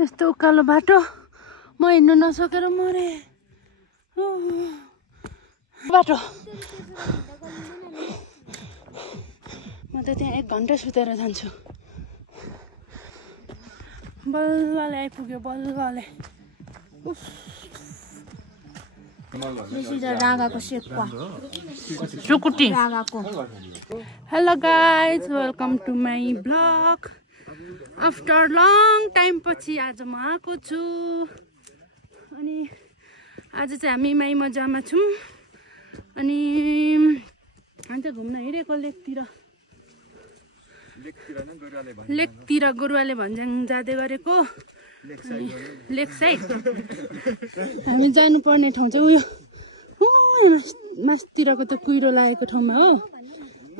यस्तो उकालो बाटो म हिँड्नु नसकेर मरे बाटो म त त्यहाँ 1 घन्टा सुतेर जान्छु बल्लले आइपुग्यो बल्लले Hello guys, welcome to my vlog. After long time पछि आज म आएको छु अनि आज चाहिँ हामी माई मजामा छौं अनि हामी चाहिँ घुम्न हिँडेको लेकतिर गोरुवाले भन्ज्याङ जाँदै गरेको लेक साइड हामी जानुपर्ने ठाउँ चाहिँ उयो मास्तिरको त्यो कुहिरो लागेको ठाउँमा हो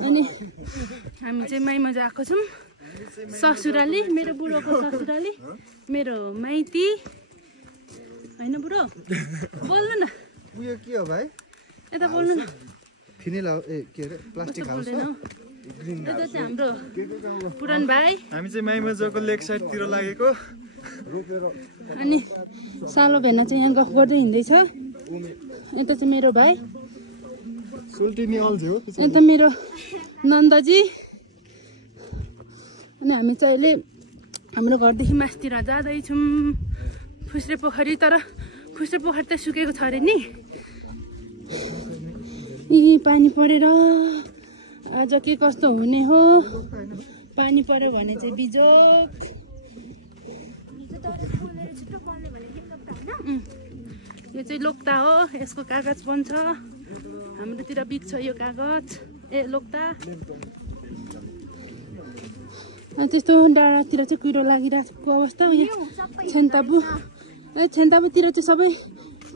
अनि हामी चाहिँ माई मजा आएको छौं ससुराली मेरो बुढोको ससुराली मेरो माइती हैन बुढो बोल्नु न उयो के हो भाइ यता बोल्नु न फिनिल ए के रे प्लास्टिक हाउस हो यता चाहिँ हाम्रो पुरान भाइ हामी चाहिँ माइमजाको लेक साइड तिर लागेको अनि सालो भेना चाहिँ यहाँ गफ गर्दै हिँड्दैछ यता चाहिँ मेरो भाइ सुल्टिनी अल्झ्यो यता मेरो नन्दजी अनि हामी चाहिँ अहिले हाम्रो घरदेखि मास्तिर जाँदैछौँ फुस्रे पोखरी तर फुस्रे पोखरी त सुकेको छ अरे नि यी पानी परेर आज के कस्तो हुने हो पानी पर्यो भने चाहिँ बिजोक यो चाहिँ लोक्ता हो यसको कागज बन्छ हाम्रोतिर बिग्छ यो कागज ए लोक्ता त्यस्तो डाँडातिर चाहिँ कुहिरो लागिरहेको अवस्था यहाँ छेन्ताबुतिर चाहिँ सबै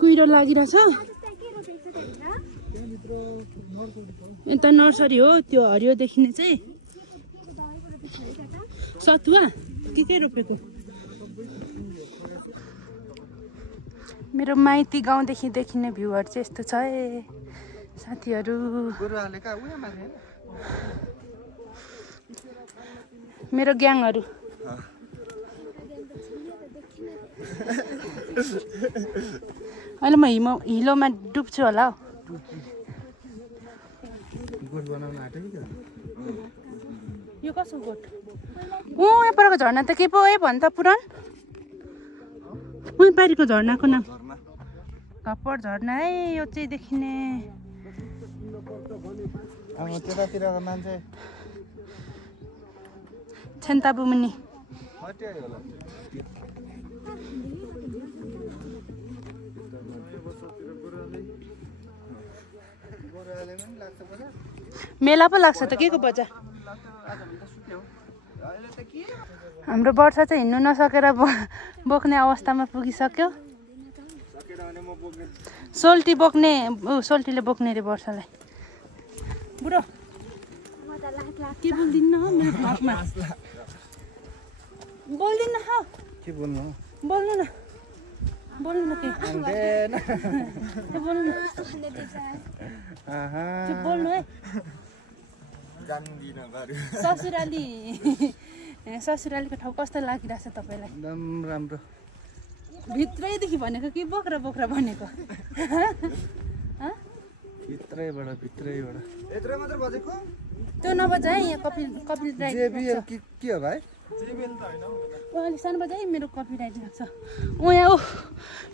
कुहिरो लागिरहेछ यता नर्सरी हो त्यो हरियो देखिने चाहिँ सतुवा के रोपेको मेरो माइती गाउँदेखि देखिने भ्यूहरू चाहिँ यस्तो छ है साथीहरू मेरो ग्याङहरू अहिले म हिलोमा डुब्छु होला हौ यो कसो गोठ यहाँ परको झर्ना त के पो है भन् त पुराण उही पारिको झर्नाको नाम घप्पर झर्ना है यो चाहिँ देखिने त्यतातिरको मान्छे छेन्ताबु मुनि मेला पो लाग्छ त के को बजार हाम्रो वर्षा चाहिँ हिँड्नु नसकेर बोक्ने अवस्थामा पुगिसक्यो सोल्टी बोक्ने सोल्टीले बोक्ने रे वर्षालाई बुढो के बोल्दिन्न हो मेरो भ्लगमा बोल्दिन्न हो के बोल्नु बोल्नु न के बोल्नु बोल्नु है ससुरालीको ठाउँ कस्तो लागिरहेछ तपाईँलाई एकदम राम्रो भित्रैदेखि भनेको कि बोक्रा भनेको भित्रैबाट यत्रो मात्र बजेको त्यो नबजाए यहाँ कपिराइट जेबीएल के हो भाइ अलिक सानो बजाए मेरो कपिराइट लाग्छ यहाँ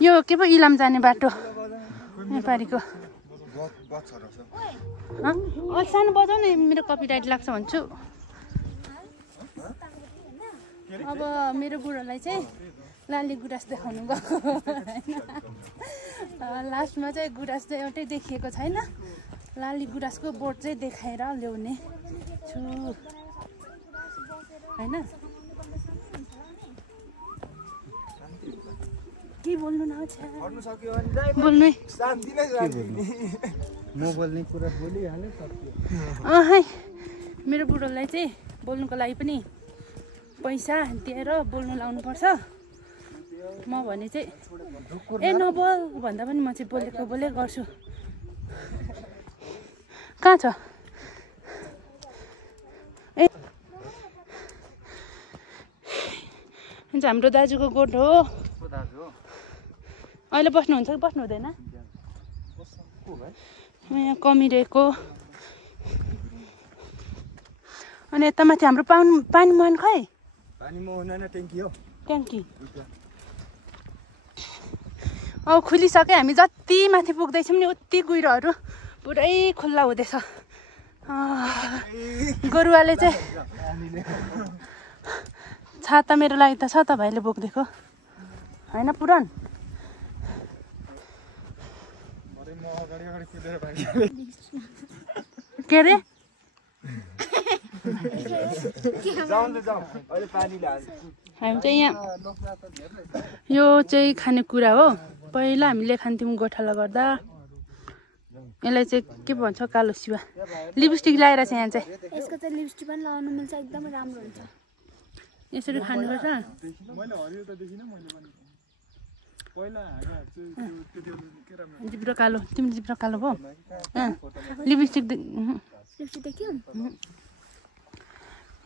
यो के पो इलाम जाने बाटो नेपालीको सानो बजाउ न मेरो कपिराइट लाग्छ भन्छु अब मेरो बुढोलाई चाहिँ लाली गुराँस देखाउनु गएको लास्टमा चाहिँ गुराँस चाहिँ एउटै देखिएको छैन लाली गुराँसको बोर्ड चाहिँ देखाएर ल्याउने छु होइन के बोल्नु नआउँछ बोल्नु है म बोल्ने कुरा बोलिहाल्यो है मेरो बुढोलाई चाहिँ बोल्नुको लागि पनि पैसा दिएर बोल्नु लाउनुपर्छ म भने चाहिँ ए नबोल भन्दा पनि म चाहिँ बोले गर्छु कहाँ छ ए हाम्रो दाजुको गोठ हो। अहिले बस्नुहुन्छ कि बस्नु हुँदैन? यहाँ कमिरहेको। अनि यता माथि हाम्रो पानी मुहान खै? पानी मुहान ट्याङ्की हो। ट्याङ्की औ खुलिसक्यो। हामी जति माथि पुग्दैछौँ नि उति कुहिरोहरू पुरै खुल्ला हुँदैछ। गोरुवाले चाहिँ छाता मेरो लागि त छ त भाइले बोकिदिएको होइन पुरान। के अरे हामी चाहिँ यहाँ यो चाहिँ खानेकुरा हो। पहिला हामीले खान्थ्यौँ गोठाला गर्दा। यसलाई चाहिँ के भन्छ कालो सिवा। लिपस्टिक लगाएर चाहिँ यहाँ चाहिँ यसको चाहिँ लिपस्टिक पनि लगाउनु मिल्छ एकदमै राम्रो हुन्छ। यसरी खानुपर्छ। जिब्रो कालो तिम्रो जिब्रो कालो भयो। लिपस्टिक देख्यौ?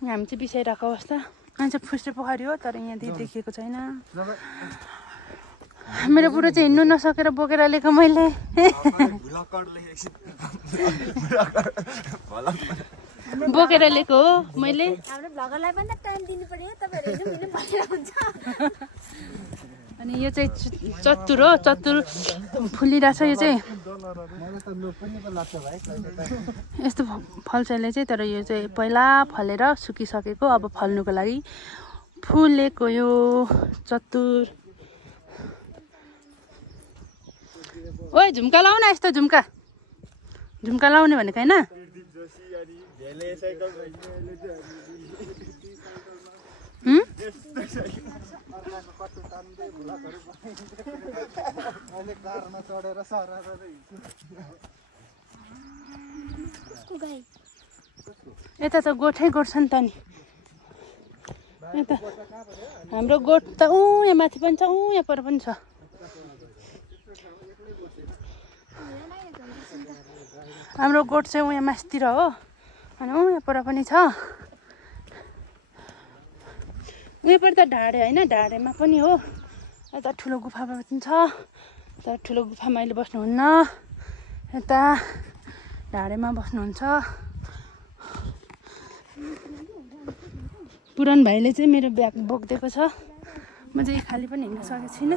हामी चाहिँ बिसाइरहेको अवस्था। अनि चाहिँ फुस्रे पोखरी हो तर यहाँदेखि देखिएको छैन। मेरो बुढो चाहिँ हिँड्नु नसकेर बोकेर ल्याएको मैले। बोकेर ल्याएको हो मैले। हाम्रो भ्लगरलाई पनि त टाइम दिनु पर्यो तपाईहरु हेर्नु भनेर हुन्छ। अनि यो चाहिँ चतुर हो। चतुर फुलिरहेछ यो चाहिँ। यस्तो फल्छले चाहिँ तर यो चाहिँ पहिला फलेर सुकिसकेको अब फल्नुको लागि फुलेको यो चतुर। ओइ झुम्का लाउ न। यस्तो झुम्का लाउने भनेको होइन। यता त गोठै गोठ छ नि त नि। यता हाम्रो गोठ त यहाँ माथि पनि छ यहाँ पर पनि छ। हाम्रो गोठ चाहिँ यहाँ मास्तिर हो अनि यहाँ पर पनि छ। यहाँ पर त ढाडे होइन ढाडेमा पनि हो। यता ठुलो गुफामा पनि छ तर ठुलो गुफामा अहिले बस्नुहुन्न। यता ढाडेमा बस्नुहुन्छ। पुरान भाइले चाहिँ मेरो ब्याग बोकिदिएको छ। म चाहिँ खाली पनि हिँड्न सकेको छैन।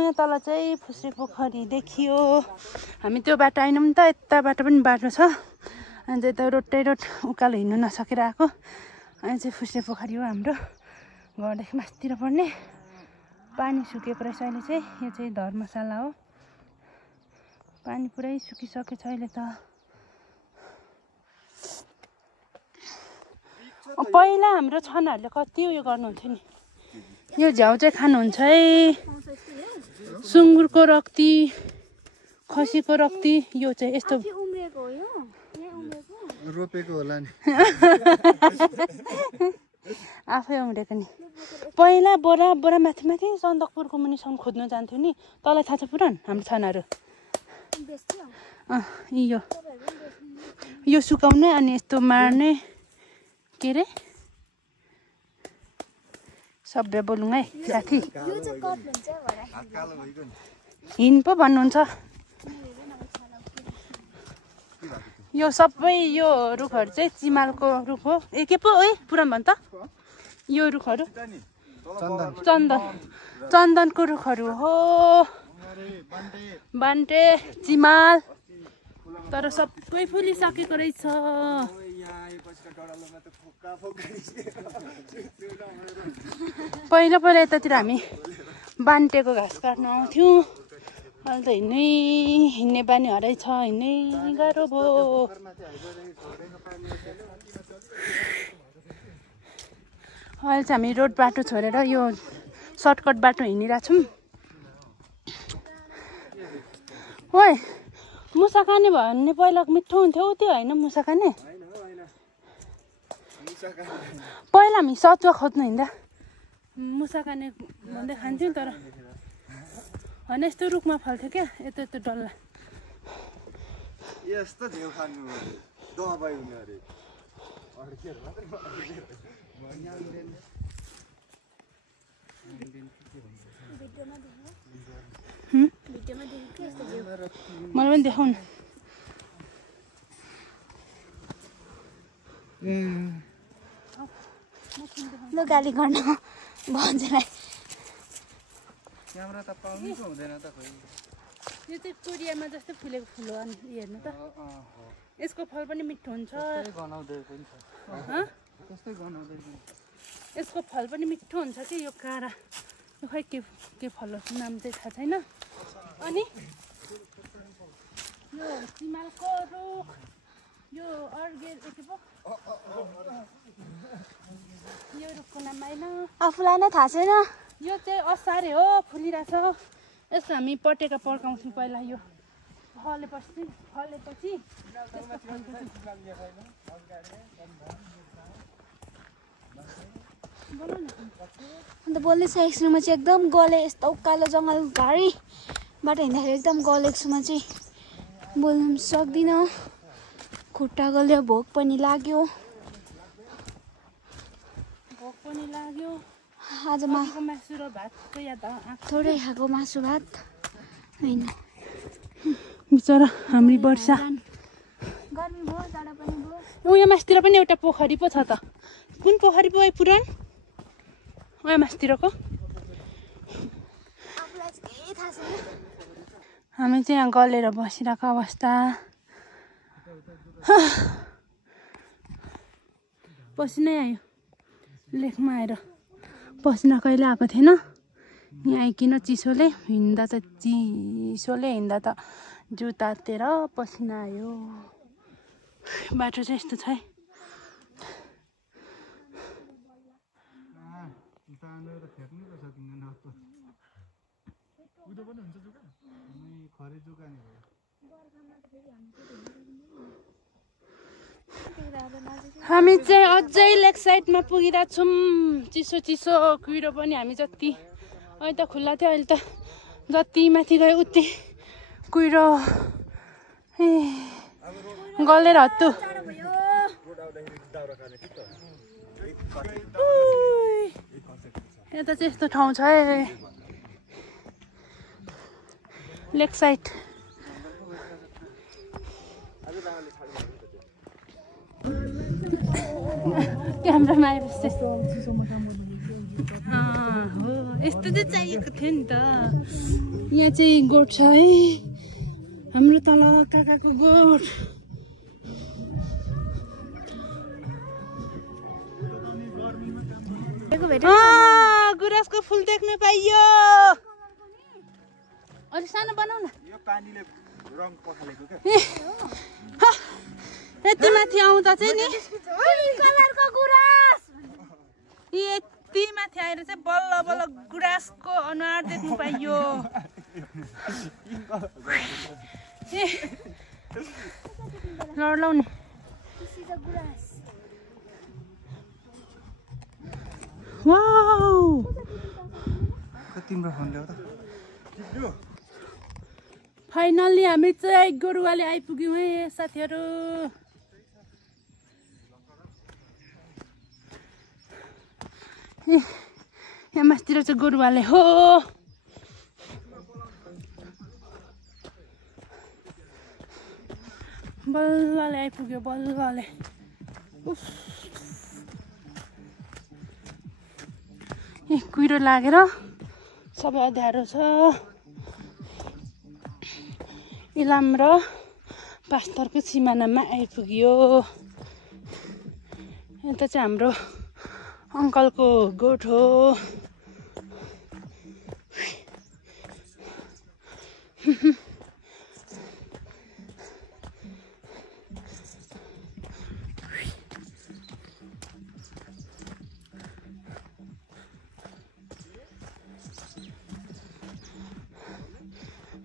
यहाँ तल चाहिँ फुस्रे पोखरी देखियो। हामी त्यो बाटो आएनौँ त यता बाटो पनि बाटो छ। अनि चाहिँ त रोटै रोड उकालो हिँड्नु नसकेर आएको। अनि चाहिँ फुस्रे पोखरी हो हाम्रो घरदेखि मास्तिर पर्ने। पानी सुकेको रहेछ अहिले चाहिँ। यो चाहिँ धर्मशाला हो। पानी पुरै सुकिसकेको छ अहिले त। पहिला हाम्रो छनाहरूले कति उयो गर्नुहुन्थ्यो नि। यो झ्याउ चाहिँ खानुहुन्छ है। सुँगुरको रक्ती खसीको रक्ती यो चाहिँ यस्तो रोपेको होला नि। आफै उम्रेको नि। पहिला बोरा माथि माथि सन्दकपुरको मुनिसम्म खोज्नु जान्थ्यो नि। तँलाई थाहा छ पुरान हाम्रो छानाहरू। यो सुकाउने अनि यस्तो मार्ने के अरे सभ्य बोलौँ है साथी। हिँड पो भन्नुहुन्छ। यो सबै यो रुखहरू चाहिँ चिमालको रुख हो। ए के पो है पुरान भन् त। यो रुखहरू चन्दनको रुखहरू हो। बान्टे चिमाल तर सबै फुलिसकेको रहेछ। पहिला यतातिर हामी बान्टेको घाँस काट्न आउँथ्यौँ। अहिले त हिँड्ने बानी हराइछ। हिँड्नै गाह्रो भयो। अहिले चाहिँ हामी रोड बाटो छोडेर यो सर्टकट बाटो हिँडिरहेको छौँ। ओइ मुसा खाने भयो भने पहिला मिठो हुन्थ्यो त्यो होइन मुसा खाने। पहिला हामी सतुवा खोज्नु हिँड्दा मुसा खाने भन्दै खान्थ्यौँ तर होइन यस्तो रुखमा फल्थ्यो क्या यस्तो यस्तो डल्ला। मलाई पनि देखाउनु ल गाली गर्न भन्छलाई क्यामेरा त पाउनु पो हुँदैन त खोइ यो चाहिँ कोरियामा जस्तै फुलेको फुल हो अनि हेर्नु त यसको फल पनि मिठो हुन्छ गनाउँदै पनि छ त्यस्तै गनाउँदै पनि यसको फल पनि मिठो हुन्छ कि यो काँडा यो खै के फल हो नाम चाहिँ थाहा छैन अनि यो सिमालको रुख यो अर्गे के पो यो रुखको नाम होइन आफूलाई नै थाहा छैन यो चाहिँ असारे हो फुलिरहेछ यसको हामी पटेका पड्काउँछौँ पहिला यो फलेपछि अन्त बोल्दै छ एकछिनमा चाहिँ एकदम गले यस्तो उकालो जङ्गल घारीबाट हिँड्दाखेरि एकदम गलेको छु म चाहिँ बोल्नु सक्दिनँ खुट्टा गल्यो भोक पनि लाग्यो आज मासु र भातको याद थोरै खाएको मासु भात होइन बिचरा हामी वर्षा गर्मी भयो जाडो पनि भयो उयो मासतिर पनि एउटा पोखरी पो छ त कुन पोखरी पो पुरान उयो मासतिरको आफूलाई चाहिँ केही थाहा छैन हामी चाहिँ यहाँ गलेर बसिरहेको अवस्था पसिनै आयो लेखमा आएर पसिना कहिले आएको थिएन यहाँ आइकन चिसोले हिँड्दा त हिँड्दा त जिउ तातेर पसिना आयो बाटो चाहिँ यस्तो छ है हामी चाहिँ अझै लेक साइडमा पुगिरहेको छौँ चिसो कुहिरो पनि हामी जति अहिले त खुल्ला थियो अहिले त जति माथि गयो उति कुहिरो गलेर हत्तु यता चाहिँ यस्तो ठाउँ छ है लेक साइड क्यामेरामा आएपछि हो यस्तो चाहिँ चाहिएको थियो नि त यहाँ चाहिँ गोठ छ है हाम्रो तल काकाको गोठ गुराँसको फुल देख्न पाइयो अलि सानो बनाऊ न यो पानीले रङ पखालेको के यति माथि आउँदा चाहिँ नि कलरको गुराँस यति माथि आएर चाहिँ बल्ल बल्ल गुराँसको अनुहार देख्नु पाइयो लड्लाउने वाउ तिम्रो फोन ल्याउ त फाइनल्ली हामी चाहिँ गोरुवाले आइपुग्यौँ है साथीहरू यहाँ मासतिर चाहिँ गोरुवाले हो बल्लले आइपुग्यो बल्लले कुहिरो लागेर सबै अँध्यारो छ इलाम र पास्तरको सिमानामा आइपुग्यो यता चाहिँ हाम्रो अङ्कलको गोठ हो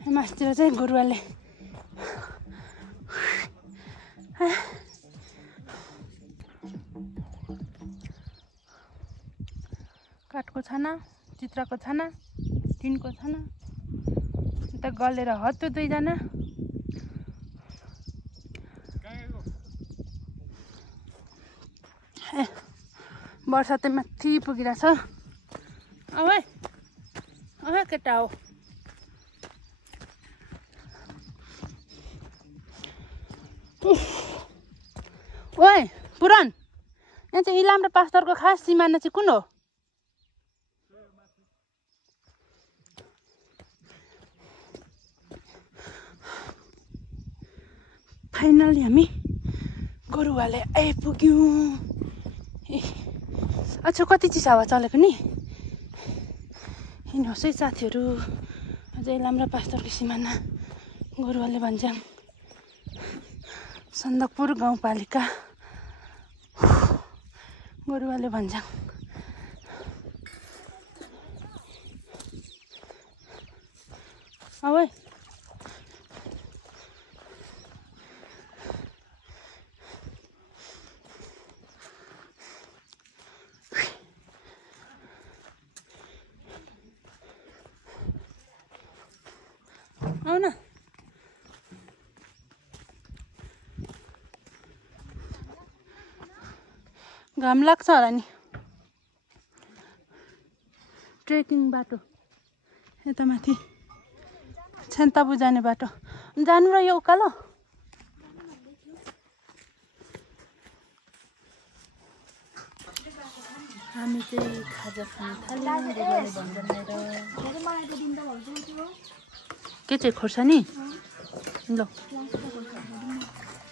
मासतिर चाहिँ गोरुवाले काठको छाना चित्रको छाना टिनको छाना यता गलेर हत्तु दुईजना वर्षा चाहिँ माथि पुगिरहेछ औ केटा हो ओए पुरान यहाँ चाहिँ इलाम र पास्तरको खास सिमाना चाहिँ कुन हो फाइनली हामी गोरुवाले आइपुग्यौँ ए अच्छा कति चिज हावा चलेको नि हिँड्नुहोस् है साथीहरू अझै इलाम र पास्तरको सिमाना गोरुवाले भन्छन् सन्दकपुर गाउँपालिका गोरुवाले भन्छन् औ आउ न घाम लाग्छ होला नि ट्रेकिङ बाटो यता माथि छेन्ताबु जाने बाटो जानु र यो उकालो हामी चाहिँ खाजा खान थाल्यौँ के चाहिँ खोर्सानी ल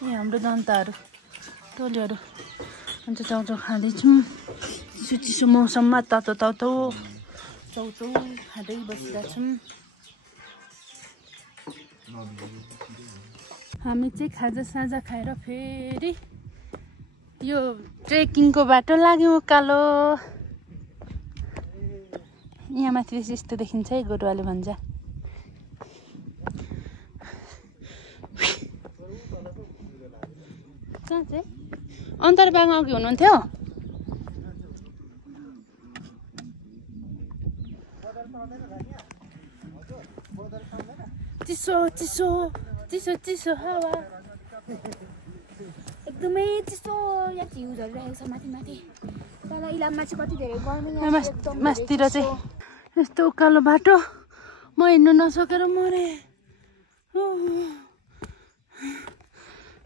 ए हाम्रो जनताहरू टोलीहरू अन्त चाउचाउ खाँदैछौँ चिसो चिसो मौसममा तातो तातो चाउचाउ खाँदै बसिरहेछौँ हामी चाहिँ खाजा साजा खाएर फेरि यो ट्रेकिङको बाटो लाग्यौँ उकालो यहाँ माथि यस्तो देखिन्छ है गोरुवाले भन्छ कहाँ चाहिँ अन्तरबाङ अघि हुनुहुन्थ्यो चिसो चिसो चिसो चिसो हावा एकदमै चिसो यहाँ हिउँ झरिरहेको छ माथि माथि तल इलाममा चाहिँ कति धेरै गर्मी मासतिर चाहिँ यस्तो उकालो बाटो म हिँड्नु नसकेर मरे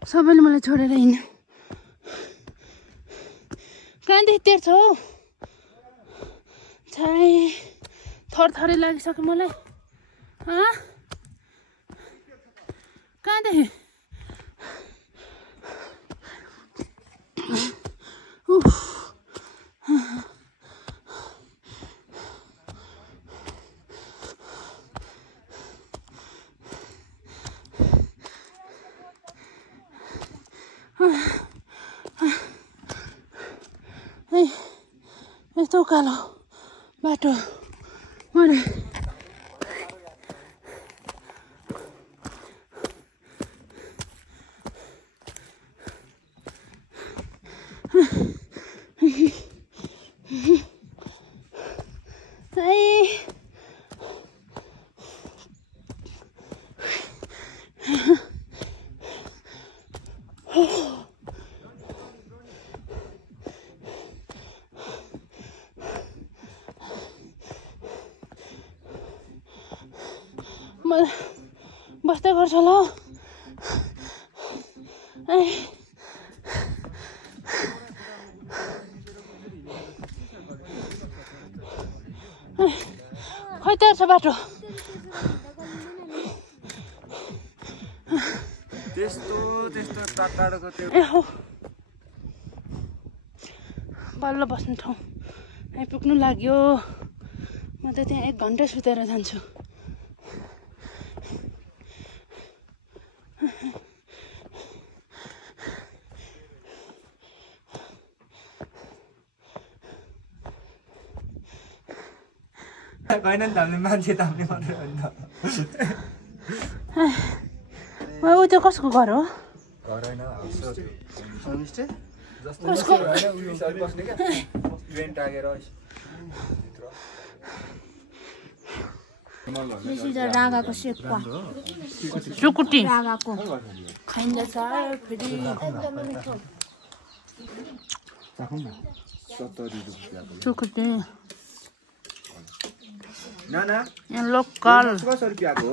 सबैले मलाई छोडेर हिँड्नु कहाँदेखि तेर्छ हौ छाइ थरथरी लागिसक्यो मलाई कहाँदेखि यस्तो उकालो बाटो मरे बस्दै गर्छ ल खै तेर्छ बाटो ए हो बल्ल बस्ने ठाउँ आइपुग्नु लाग्यो म त त्यहाँ 1 घन्टा सुतेर जान्छु होइन नि हामीले मान्छे ताप्ने मात्रै हो नि त ऊ त्यो कसको घर हो घर होइन होमस्टे कसको रागाको सेक्वा सुकुटी रागाको खाइँदैछ फेरि सुकुटे नाना यहाँ लोकल कसरी रुपियाँको